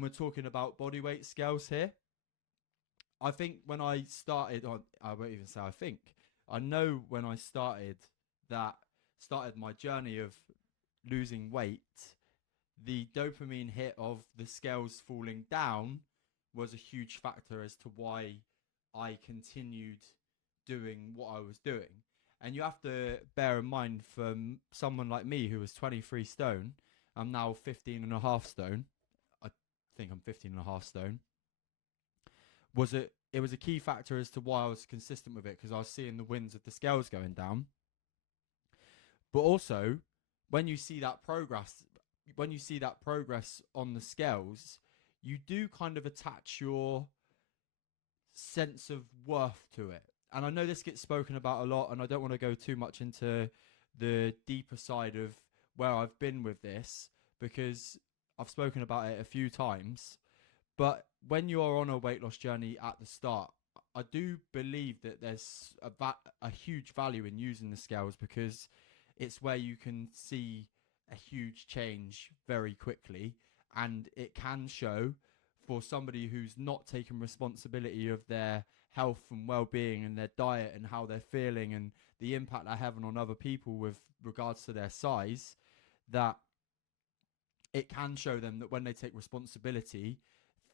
We're talking about body weight scales here. I think when I started on, I won't even say I think, I know when I that started my journey of losing weight, the dopamine hit of the scales falling down was a huge factor as to why I continued doing what I was doing. And you have to bear in mind, for someone like me who was 23 stone, I'm now 15 and a half stone. I think I'm 15 and a half stone. It was a key factor as to why I was consistent with it, because I was seeing the winds of the scales going down. But also, when you see that progress, on the scales, you do kind of attach your sense of worth to it. And I know this gets spoken about a lot, and I don't want to go too much into the deeper side of where I've been with this, because I've spoken about it a few times. But when you're on a weight loss journey at the start, I do believe that there's a huge value in using the scales, because it's where you can see a huge change very quickly, and it can show for somebody who's not taken responsibility of their health and well-being and their diet and how they're feeling and the impact they're having on other people with regards to their size, that it can show them that when they take responsibility,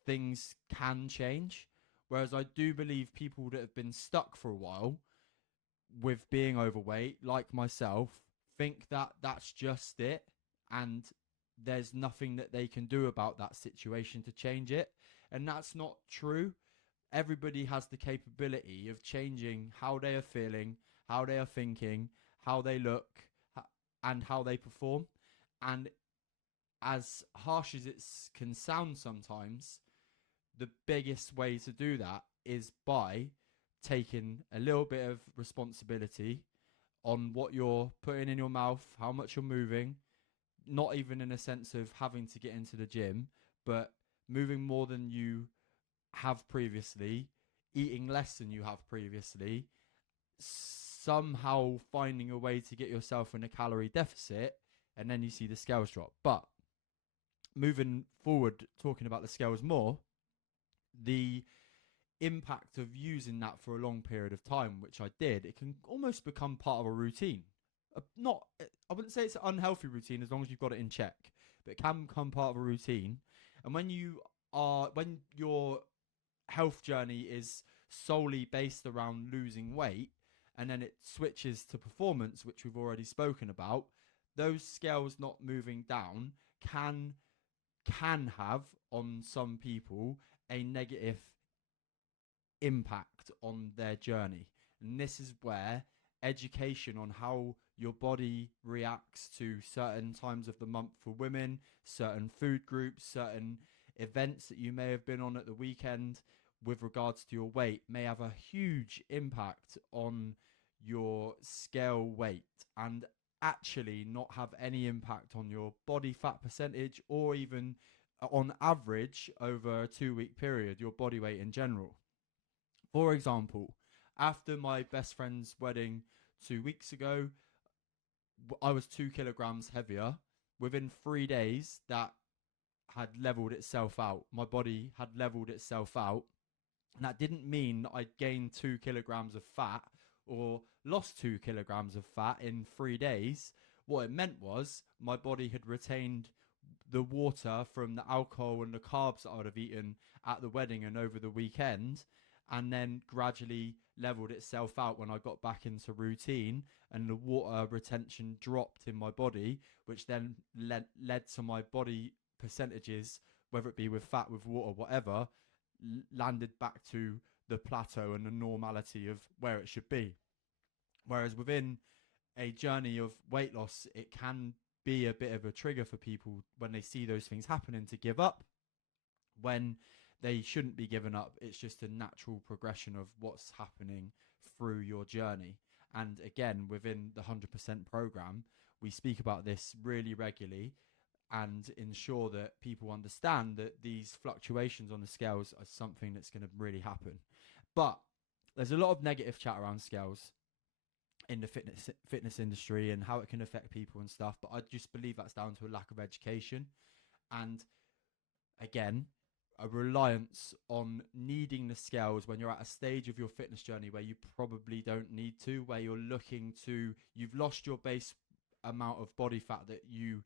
things can change. Whereas I do believe people that have been stuck for a while with being overweight, like myself, think that that's just it, and there's nothing that they can do about that situation to change it. And that's not true. Everybody has the capability of changing how they are feeling, how they are thinking, how they look, and how they perform. And as harsh as it can sound sometimes, the biggest way to do that is by taking a little bit of responsibility on what you're putting in your mouth, how much you're moving, not even in a sense of having to get into the gym, but moving more than you have previously, eating less than you have previously, somehow finding a way to get yourself in a calorie deficit, and then you see the scales drop. But moving forward, talking about the scales more, the impact of using that for a long period of time, which I did, it can almost become part of a routine. Not, I wouldn't say it's an unhealthy routine as long as you've got it in check, but it can become part of a routine. And when your health journey is solely based around losing weight, and then it switches to performance, which we've already spoken about, those scales not moving down can have on some people a negative impact on their journey. And this is where education on how your body reacts to certain times of the month for women, certain food groups, certain events that you may have been on at the weekend with regards to your weight may have a huge impact on your scale weight, and actually not have any impact on your body fat percentage, or even on average over a 2 week period, your body weight in general. For example, after my best friend's wedding 2 weeks ago, I was 2 kilograms heavier. Within 3 days, that had leveled itself out. My body had leveled itself out. And that didn't mean that I gained 2 kilograms of fat or lost 2 kilograms of fat in 3 days. What it meant was my body had retained the water from the alcohol and the carbs that I would have eaten at the wedding and over the weekend, and then gradually leveled itself out when I got back into routine, and the water retention dropped in my body, which then led to my body percentages, whether it be with fat, with water, whatever, landed back to the plateau and the normality of where it should be. Whereas within a journey of weight loss, it can be a bit of a trigger for people when they see those things happening to give up, when they shouldn't be given up. It's just a natural progression of what's happening through your journey. And again, within the 100% program, we speak about this really regularly and ensure that people understand that these fluctuations on the scales are something that's going to really happen. But there's a lot of negative chat around scales in the fitness industry and how it can affect people and stuff. But I just believe that's down to a lack of education. And again, a reliance on needing the scales when you're at a stage of your fitness journey where you probably don't need to, where you're looking to, you've lost your base amount of body fat that you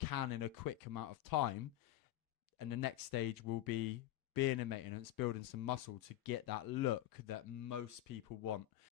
can in a quick amount of time. And the next stage will be being in maintenance, building some muscle to get that look that most people want.